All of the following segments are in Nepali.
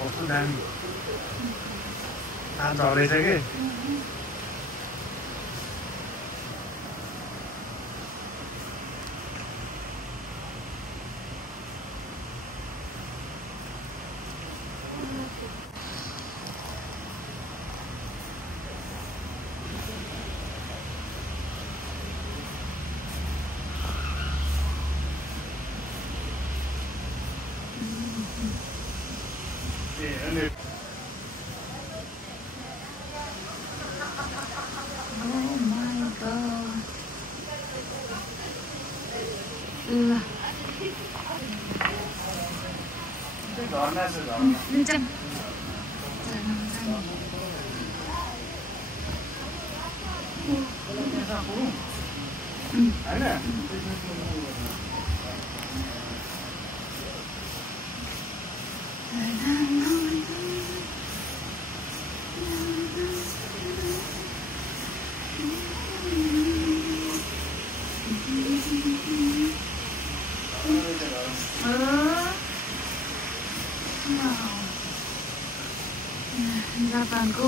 कस्तो दामी तार झर्दैछ कि जापानको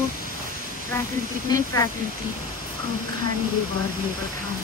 प्राकृतिक नै प्राकृतिकको खानीले भरिएको ठाउँ।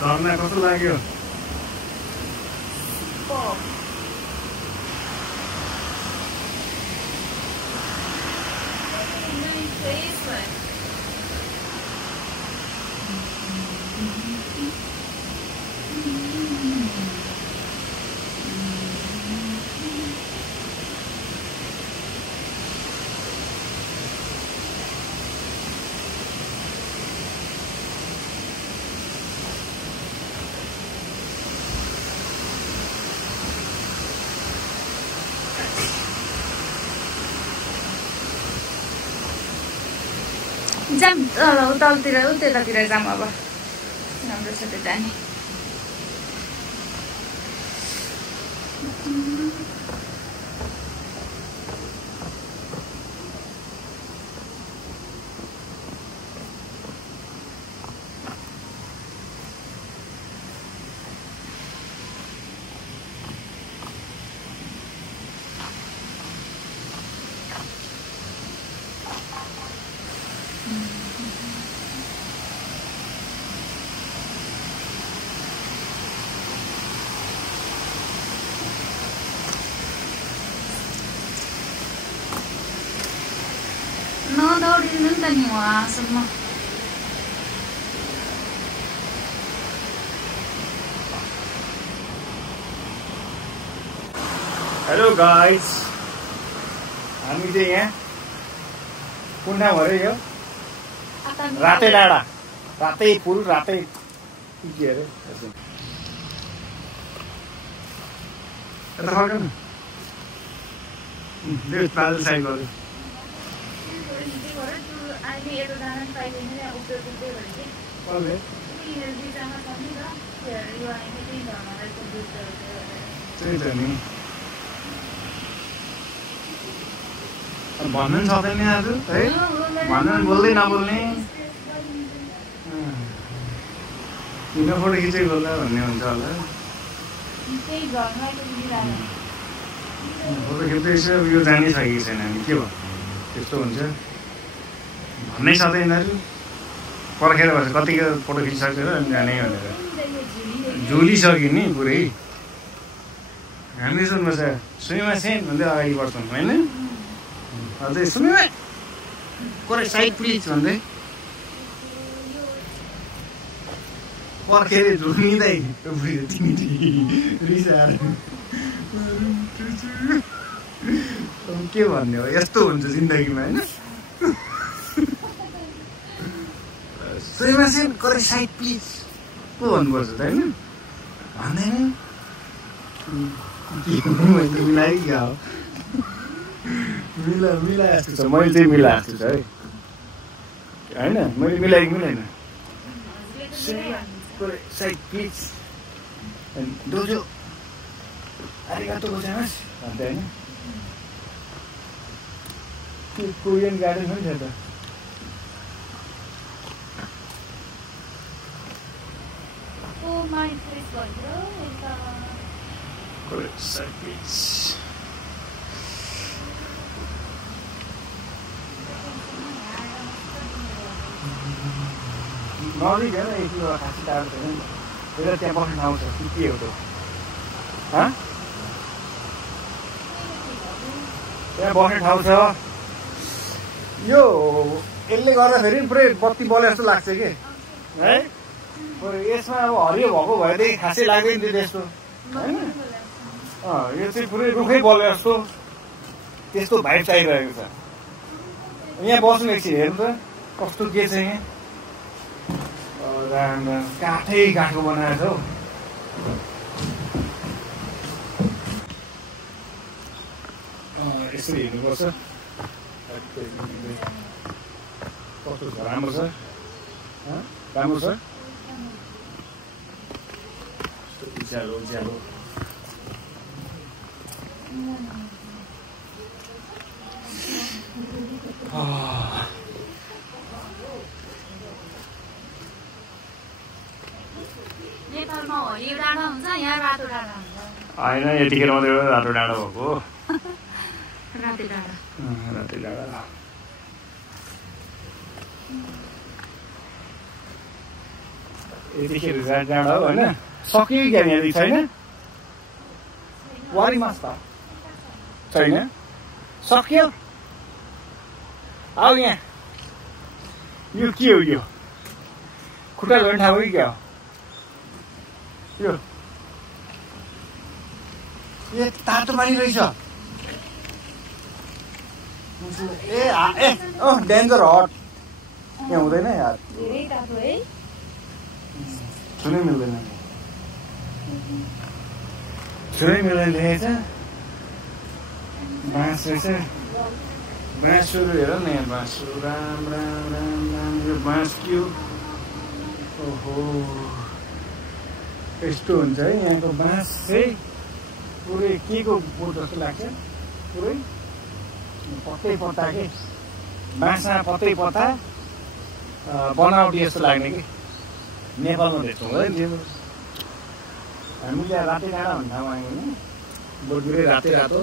झर्ना कस्तो लाग्यो? जाम उतातिर उतातिर जाम अब राम्रो छ त्यो जाने। नदौडिनु नि त नि वहाँसम्म हेलो गाइस, हामी चाहिँ यहाँ कुन ठाउँ अरे यो राते डाँडा, रातै पुल, रातै के अरे यता फर्क न पैदल साइड गर्यो त्यही त नि भन्नु पनि सक्दैन आज है, भन्नु पनि बोल्दै नबोल्ने किन फोटो खिचेको होला भन्ने हुन्छ होला। फोटो खिच्दैछ यो जानिसकेको छैन हामी, के भयो त्यस्तो हुन्छ भन्नै सक्दैन दाजु। पर्खेर बस्छ कतिको फोटो खिचिसकेर जाने भनेर झुलिसक्यो नि पुरै। हामी सुन्नुपर्छ सुइमा सेन भन्दै अगाडि बढ्छौँ होइन, अझै सुइमा कोरे साइड प्लिज भन्दै पर्खेर झुक्निँदै रिसाएर के भन्ने हो, यस्तो हुन्छ जिन्दगीमा होइन। सुइमा सेन कोरे साइड प्लिज पो भन्नुपर्छ त होइन, भन्दैन मैले मिलाइ क्या हो, मिलाए जस्तो छ। मैले चाहिँ मिलाए जस्तो छ है होइन, मैले मिलाएको मिलाएन। साइड प्लिज दोजो आरिगातो गोजाइमास भन्दै होइन। त्यो कोरियन गार्डन पनि छ त, साइड प्लिज नजिक होइन, एक खासै टाढो छैन। एउटा त्यहाँ बस्ने ठाउँ छ कि के हो त, त्यहाँ बस्ने ठाउँ छ। यो यसले गर्दाखेरि पुरै बत्ती बले जस्तो लाग्छ कि है, यसमा अब हरियो भएको भएदेखि खासै लाग्दैन थियो त्यस्तो होइन। यो चाहिँ पुरै रुखै बले जस्तो त्यस्तो भाइब चाहिरहेको छ। यहाँ बस्नु एकछिन हेर्नु त कस्तो के छ यहाँ, काठै काठको बनाएको छ हौ। यसरी हेर्नुपर्छ कस्तो छ, राम्रो छ राम्रो छ। उज्यालो उज्यालो होइन, यतिखेर मात्रै रातो डाँडा भएको राते डाँडा। यतिखेर डाँडा हो होइन, सक्यो क्या यहाँदेखि छैन, वारी मास त छैन, सक्यो। अब यहाँ यो के हो, यो खुट्टा धोने ठाउँ कि क्या हो यो, ए तातो पानी रहेछ। ए डेन्जर हट, यहाँ हुँदैन यार, छुनै मिल्दैन, छुनै मिल्दैन देखेछ। बाँस रहेछ, बाँसहरू हेर न यहाँ, बाँसहरू राम राम राम राम। यो बाँस के हो, ओहो यस्तो हुन्छ है यहाँको बाँस चाहिँ, पुरै के को बोट जस्तो लाग्छ, पुरै पत्तै पत्ता के बाँसमा पत्तै पत्ता बनावटी जस्तो लाग्ने कि। नेपालमा भेट्छौँ हुँदैन थियो हामीले, राते डाँडा भन्ने ठाउँमा आयौँ होइन, बोट पुरै रातै रातो।